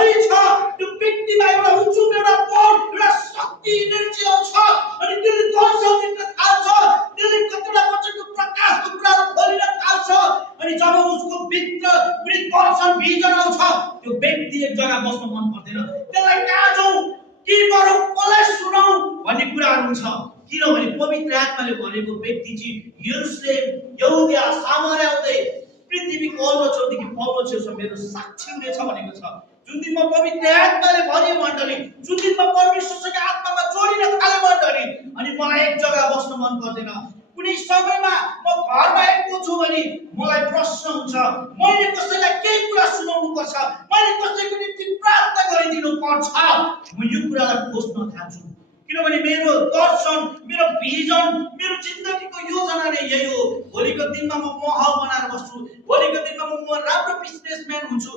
भरि छ, त्यो व्यक्तिमा एउटा उजुम, एउटा बल, एउटा शक्ति, इनर्जी आउँछ अनि त्यसले दर्शन दिन थाल्छ। त्यसले कतिवटा वचनको प्रकाशको कुराहरू खोलिन थाल्छ अनि जब उसको भित्र कुनै दर्शन भिजन आउँछ त्यो व्यक्ति एक जग्गा बस्न मन पर्दैन। त्यसलाई कहाँ जाउँ, के गरौँ, कसलाई सुनाउँ भन्ने कुराहरू हुन्छ। किनभने पवित्र आत्माले भनेको व्यक्ति चाहिँ यरुशलेम, यहुदिया, सामरिया हुँदै पृथ्वीको अल्लो छेउदेखि पल्लो छेउसम्म मेरो साक्षी हुनेछ भनेको छ। जुन दिनमा पवित्र आत्माले भन्यो मण्डली, जुन दिनमा परमेश्वरसँग आत्मामा जोडिन थाले मण्डली, अनि मलाई एक जग्गा बस्न मन पर्दैन। कुनै समयमा म घरमा आएको छु भने मलाई प्रश्न हुन्छ, मैले कसैलाई केही कुरा सुनाउनु पर्छ, मैले कसैको निम्ति प्रार्थना गरिदिनु पर्छ। म यो कुरालाई खोज्न थाल्छु किनभने मेरो दर्शन, मेरो भिजन, मेरो जिन्दगीको योजना नै यही हो। भोलिको दिनमा म महल बनाएर बस्छु, भोलिको दिनमा म राम्रो बिजनेसम्यान हुन्छु।